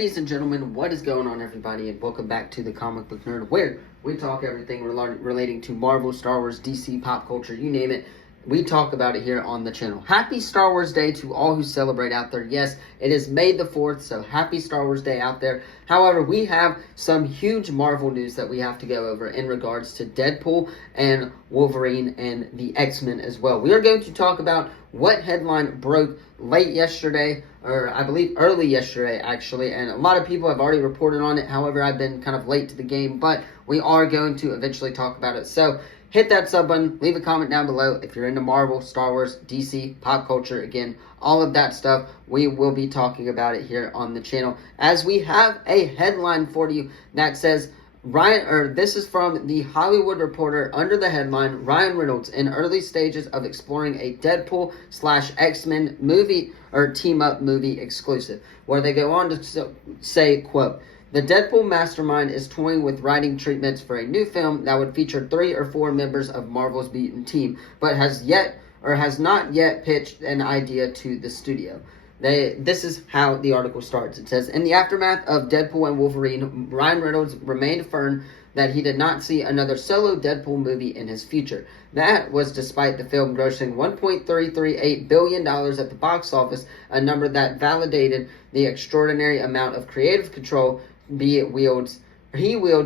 Ladies and gentlemen, what is going on, everybody, and welcome back to the Comic Book Nerd, where we talk everything relating to Marvel, Star Wars, DC, pop culture, you name it. We talk about it here on the channel. Happy Star Wars Day to all who celebrate out there. Yes, it is May the 4th, so happy Star Wars Day out there. However, we have some huge Marvel news that we have to go over in regards to Deadpool and Wolverine and the X-Men as well. We are going to talk about what headline broke late yesterday, or I believe early yesterday actually, and a lot of people have already reported on it. However, I've been kind of late to the game, but we are going to eventually talk about it. So hit that sub button, leave a comment down below if you're into Marvel, Star Wars, DC, pop culture, again, all of that stuff. We will be talking about it here on the channel, as we have a headline for you that says this is from The Hollywood Reporter under the headline, Ryan Reynolds in early stages of exploring a Deadpool / X-Men movie or team-up movie exclusive, where they go on to say, quote, "The Deadpool mastermind is toying with writing treatments for a new film that would feature 3 or 4 members of Marvel's beaten team, but has not yet pitched an idea to the studio." This is how the article starts. It says, in the aftermath of Deadpool and Wolverine, Ryan Reynolds remained firm that he did not see another solo Deadpool movie in his future. That was despite the film grossing $1.338 billion at the box office, a number that validated the extraordinary amount of creative control he wields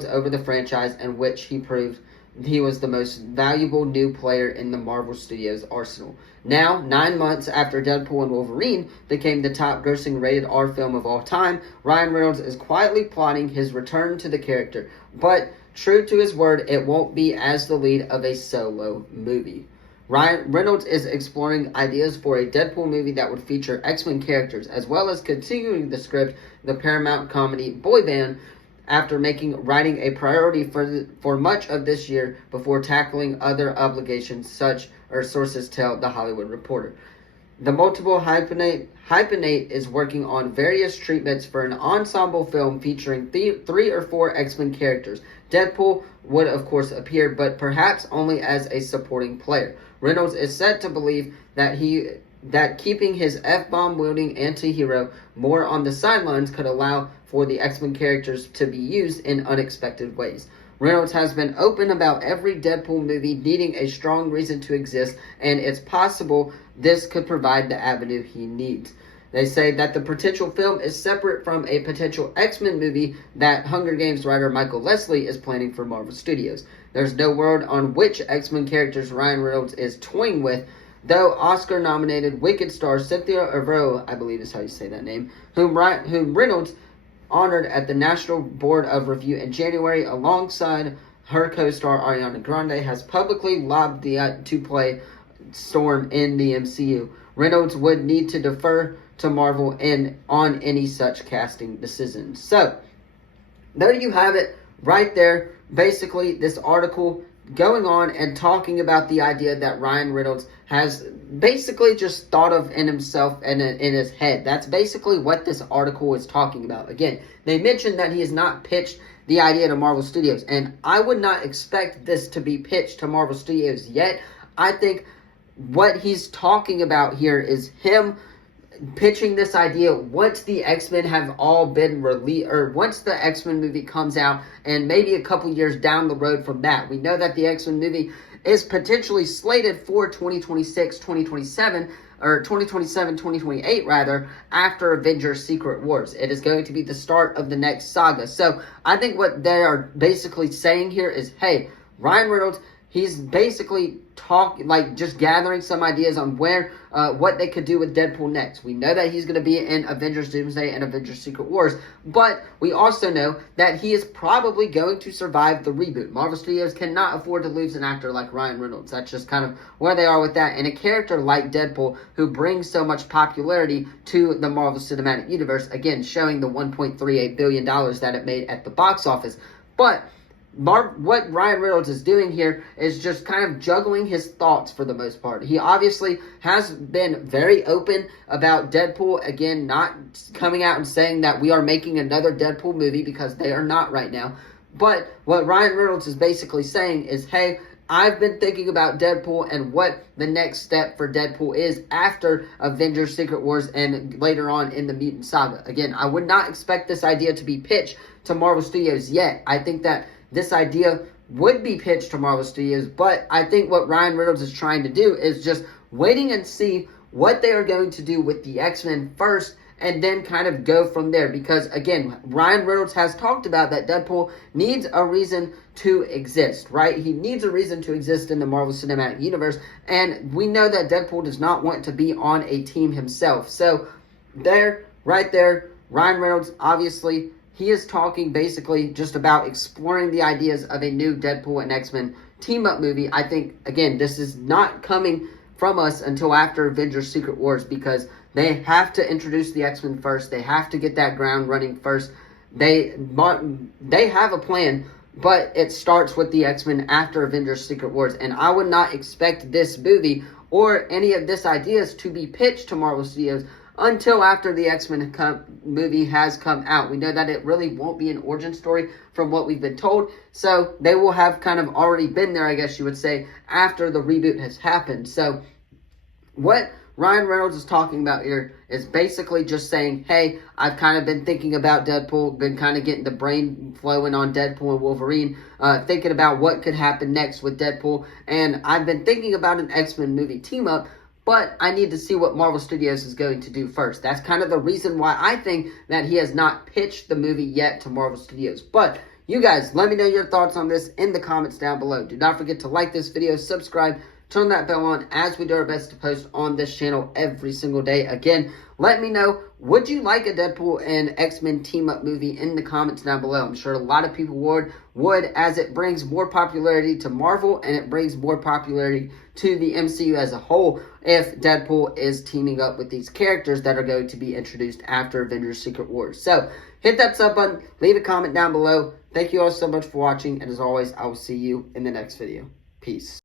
over the franchise, and which he proved he was the most valuable new player in the Marvel Studios arsenal. Now, 9 months after Deadpool and Wolverine became the top-grossing rated R film of all time, Ryan Reynolds is quietly plotting his return to the character. But, true to his word, it won't be as the lead of a solo movie. Ryan Reynolds is exploring ideas for a Deadpool movie that would feature X-Men characters, as well as continuing the script, the Paramount comedy Boy Band, after making writing a priority for much of this year before tackling other obligations, sources tell The Hollywood Reporter. The multiple hyphenate is working on various treatments for an ensemble film featuring 3 or 4 X-Men characters. Deadpool would, of course, appear, but perhaps only as a supporting player. Reynolds is said to believe that keeping his F-bomb wielding anti-hero more on the sidelines could allow for the X-Men characters to be used in unexpected ways. Reynolds has been open about every Deadpool movie needing a strong reason to exist, and it's possible this could provide the avenue he needs. They say that the potential film is separate from a potential X-Men movie that Hunger Games writer Michael Leslie is planning for Marvel Studios. There's no word on which X-Men characters Ryan Reynolds is toying with, though Oscar-nominated Wicked star Cynthia Erivo, I believe is how you say that name, whom Reynolds honored at the National Board of Review in January alongside her co-star Ariana Grande, has publicly lobbied to play Storm in the MCU. Reynolds would need to defer to Marvel on any such casting decisions. So, there you have it right there. Basically, this article going on and talking about the idea that Ryan Reynolds has basically just thought of in himself and in his head. That's basically what this article is talking about. Again, they mentioned that he has not pitched the idea to Marvel Studios, and I would not expect this to be pitched to Marvel Studios yet. I think what he's talking about here is him pitching this idea once the X-Men have all been released, or once the X-Men movie comes out, and maybe a couple years down the road from that. We know that the X-Men movie is potentially slated for 2026, 2027, or 2027, 2028 rather, after Avengers Secret Wars. It is going to be the start of the next saga. So I think what they are basically saying here is, hey, Ryan Reynolds, he's basically just gathering some ideas on what they could do with Deadpool next. We know that he's going to be in Avengers Doomsday and Avengers Secret Wars, but we also know that he is probably going to survive the reboot. Marvel Studios cannot afford to lose an actor like Ryan Reynolds. That's just kind of where they are with that. And a character like Deadpool, who brings so much popularity to the Marvel Cinematic Universe, again, showing the $1.38 billion that it made at the box office. But what Ryan Reynolds is doing here is just kind of juggling his thoughts for the most part. He obviously has been very open about Deadpool, again, not coming out and saying that we are making another Deadpool movie, because they are not right now. But what Ryan Reynolds is basically saying is, hey, I've been thinking about Deadpool and what the next step for Deadpool is after Avengers Secret Wars and later on in the Mutant Saga. Again, I would not expect this idea to be pitched to Marvel Studios yet. I think that this idea would be pitched to Marvel Studios, but I think what Ryan Reynolds is trying to do is just waiting and see what they are going to do with the X-Men first, and then kind of go from there. Because, again, Ryan Reynolds has talked about that Deadpool needs a reason to exist, right? He needs a reason to exist in the Marvel Cinematic Universe, and we know that Deadpool does not want to be on a team himself. So, right there, Ryan Reynolds, obviously, he is talking basically just about exploring the ideas of a new Deadpool and X-Men team-up movie. I think, again, this is not coming from us until after Avengers Secret Wars, because they have to introduce the X-Men first. They have to get that ground running first. They have a plan, but it starts with the X-Men after Avengers Secret Wars. And I would not expect this movie or any of this ideas to be pitched to Marvel Studios until after the X-Men movie has come out. We know that it really won't be an origin story from what we've been told. So they will have kind of already been there, I guess you would say, after the reboot has happened. So what Ryan Reynolds is talking about here is basically just saying, hey, I've kind of been thinking about Deadpool, been kind of getting the brain flowing on Deadpool and Wolverine, thinking about what could happen next with Deadpool, and I've been thinking about an X-Men movie team-up, but I need to see what Marvel Studios is going to do first. That's kind of the reason why I think that he has not pitched the movie yet to Marvel Studios. But you guys, let me know your thoughts on this in the comments down below. Do not forget to like this video, subscribe, turn that bell on, as we do our best to post on this channel every single day. Again, let me know, would you like a Deadpool and X-Men team-up movie in the comments down below? I'm sure a lot of people would, as it brings more popularity to Marvel and it brings more popularity to the MCU as a whole if Deadpool is teaming up with these characters that are going to be introduced after Avengers Secret Wars. So, hit that sub button, leave a comment down below. Thank you all so much for watching, and as always, I will see you in the next video. Peace.